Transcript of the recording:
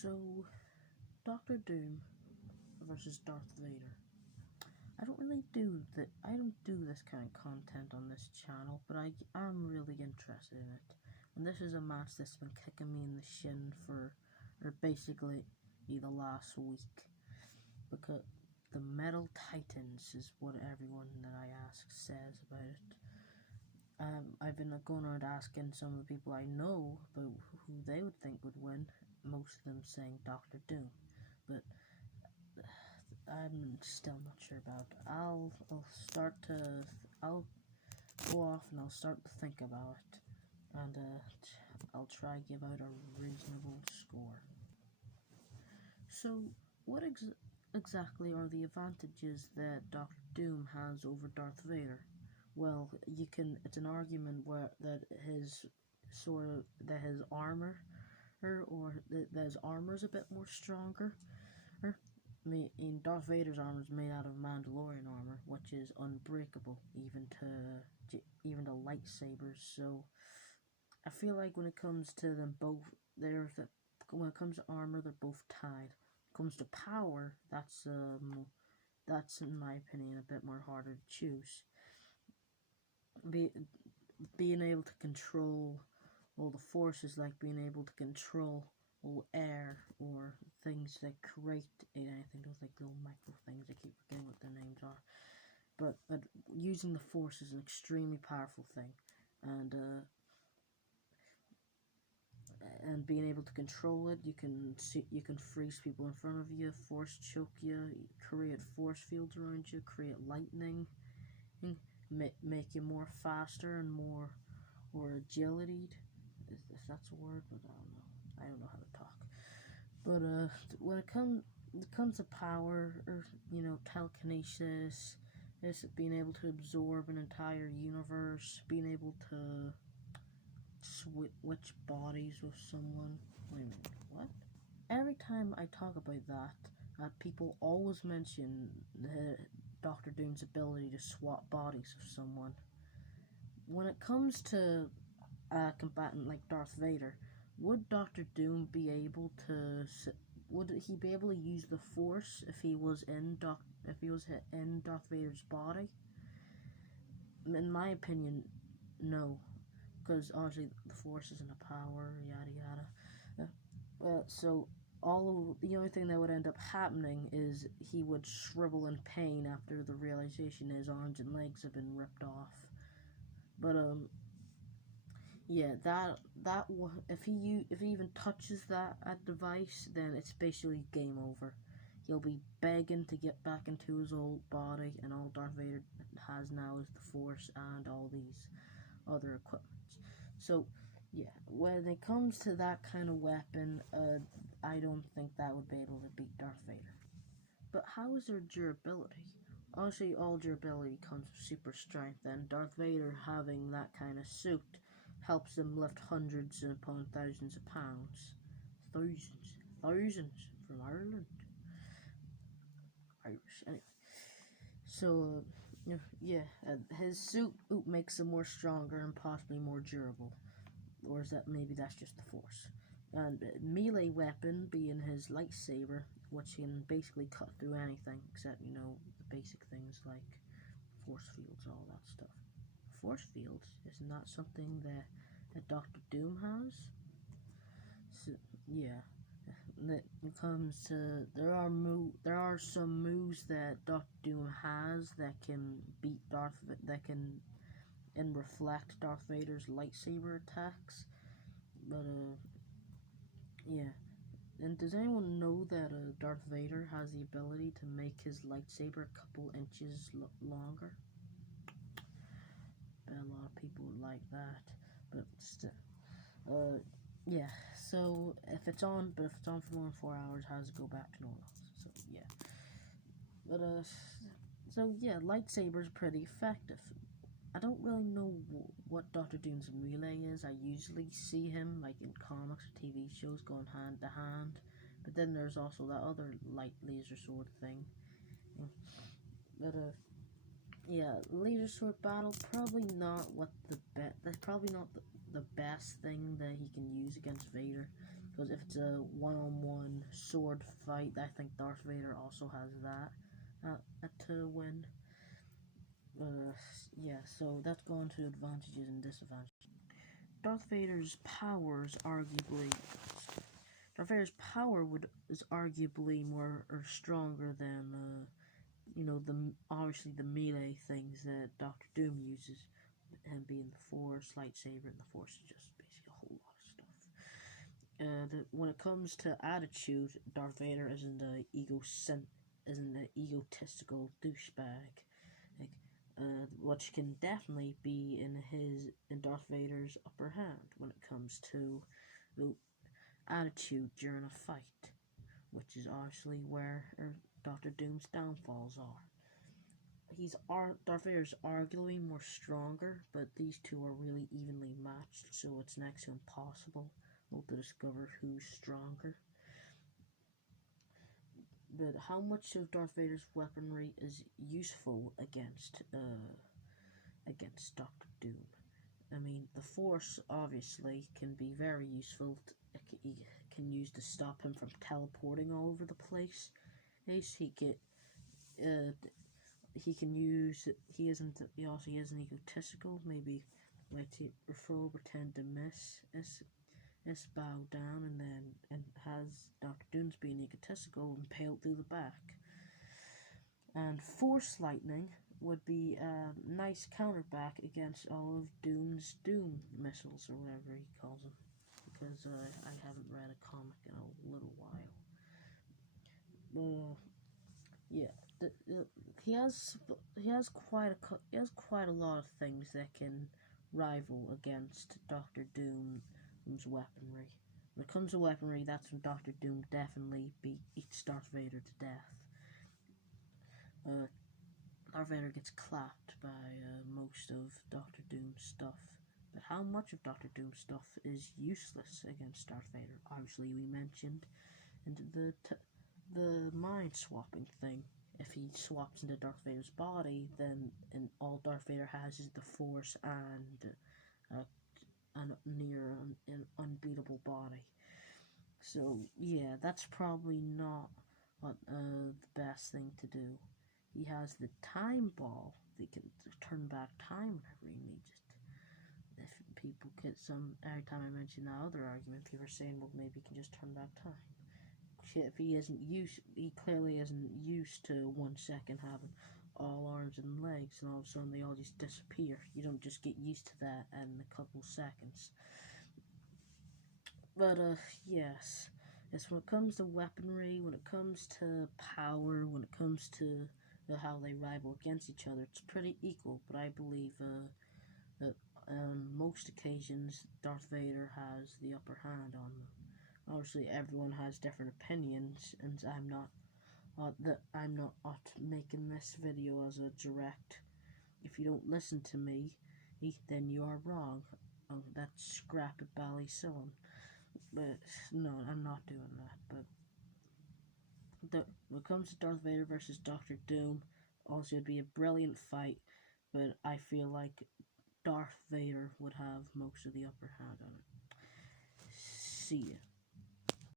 So, Doctor Doom versus Darth Vader. I don't do this kind of content on this channel, but I'm really interested in it. And this is a match that's been kicking me in the shin or basically the last week. Because the Metal Titans is what everyone that I ask says about it. I've been going around asking some of the people I know about who they would think would win. Most of them saying Doctor Doom, but I'm still not sure about it. I'll go off and I'll start to think about it, and I'll try to give out a reasonable score. So, what exactly are the advantages that Doctor Doom has over Darth Vader? Well, it's an argument that his armor, that his armor is a bit more stronger. Darth Vader's armor is made out of Mandalorian armor, which is unbreakable, even to lightsabers. So, I feel like when it comes to them both, when it comes to armor, they're both tied. When it comes to power, that's in my opinion a bit more harder to choose. Being able to control all the forces, like being able to control all air or things that create anything, those like little micro things, I keep forgetting what their names are. But using the force is an extremely powerful thing, and being able to control it, you can freeze people in front of you, force choke you, create force fields around you, create lightning, make you more faster and more agility, if that's a word, but I don't know how to talk. But when it comes to power, or telekinesis, is being able to absorb an entire universe, being able to switch bodies with someone. Wait a minute, what? Every time I talk about that, people always mention Doctor Doom's ability to swap bodies with someone. When it comes to a combatant like Darth Vader, would Doctor Doom be able to? Would he be able to use the Force if he was in Darth Vader's body? In my opinion, no, because obviously the Force isn't a power, yada yada. So the only thing that would end up happening is he would shrivel in pain after the realization his arms and legs have been ripped off. But yeah, if he even touches that device, then it's basically game over. He'll be begging to get back into his old body, and all Darth Vader has now is the Force and all these other equipments. So yeah, when it comes to that kind of weapon, I don't think that would be able to beat Darth Vader. But how is their durability? Obviously, all durability comes with super strength, and Darth Vader having that kind of suit helps them lift hundreds upon thousands of pounds. Thousands from Ireland. Irish, anyway. So, yeah, his suit makes him more stronger and possibly more durable. Or is that maybe that's just the Force? And melee weapon being his lightsaber, which can basically cut through anything except, the basic things like force fields, all that stuff. Force fields, isn't that something that Doctor Doom has? So, yeah. When it comes to, there are some moves that Doctor Doom has that can beat and reflect Darth Vader's lightsaber attacks. But yeah. And does anyone know that Darth Vader has the ability to make his lightsaber a couple inches longer? Bet a lot of people would like that, but still, yeah. So if it's on for more than 4 hours, how does it go back to normal? So yeah. But so yeah, lightsabers are pretty effective. I don't really know what Doctor Doom's melee is. I usually see him like in comics or TV shows going hand to hand. But then there's also that other light laser sword thing. But yeah, laser sword battle, probably not the best thing that he can use against Vader. because if it's a one-on-one sword fight, I think Darth Vader also has that to win. Yeah, so that's going to advantages and disadvantages. Darth Vader's powers arguably Darth Vader's power is arguably more or stronger than obviously the melee things that Doctor Doom uses, and being the Force, lightsaber, and the Force is just basically a whole lot of stuff. When it comes to attitude, Darth Vader isn't an egotistical douchebag, which can definitely be in Darth Vader's upper hand when it comes to the attitude during a fight, which is obviously where Doctor Doom's downfalls are. Darth Vader's arguably more stronger, but these two are really evenly matched, so it's next to impossible to discover who's stronger. But how much of Darth Vader's weaponry is useful against Doctor Doom? I mean, the Force obviously can be very useful. He can use to stop him from teleporting all over the place. He isn't egotistical. Maybe like to pretend to miss, bow down, and has Doctor Doom's being egotistical impaled through the back. And Force Lightning would be a nice counterback against all of Doom's Doom missiles, or whatever he calls them, because I haven't read a comic in a little while. He has quite a lot of things that can rival against Doctor Doom's weaponry. When it comes to weaponry, that's when Doctor Doom definitely beats Darth Vader to death. Darth Vader gets clapped by most of Doctor Doom's stuff. But how much of Doctor Doom's stuff is useless against Darth Vader? Obviously, we mentioned the mind swapping thing. If he swaps into Darth Vader's body, then all Darth Vader has is the Force and an unbeatable body. So yeah, that's probably not the best thing to do. He has the time ball that can turn back time whenever he needs it. If people every time I mention that other argument, people are saying, well, maybe he can just turn back time. If he clearly isn't used to 1 second having all arms and legs, and all of a sudden they all just disappear. You don't just get used to that in a couple seconds. But yes, when it comes to weaponry, when it comes to power, when it comes to how they rival against each other, it's pretty equal. But I believe that on most occasions Darth Vader has the upper hand on them. Obviously, everyone has different opinions, and I'm not making this video as a direct. If you don't listen to me, then you are wrong. That's scrap at Ballysillan. But no, I'm not doing that. But when it comes to Darth Vader versus Doctor Doom, also it'd be a brilliant fight. But I feel like Darth Vader would have most of the upper hand on it. See ya.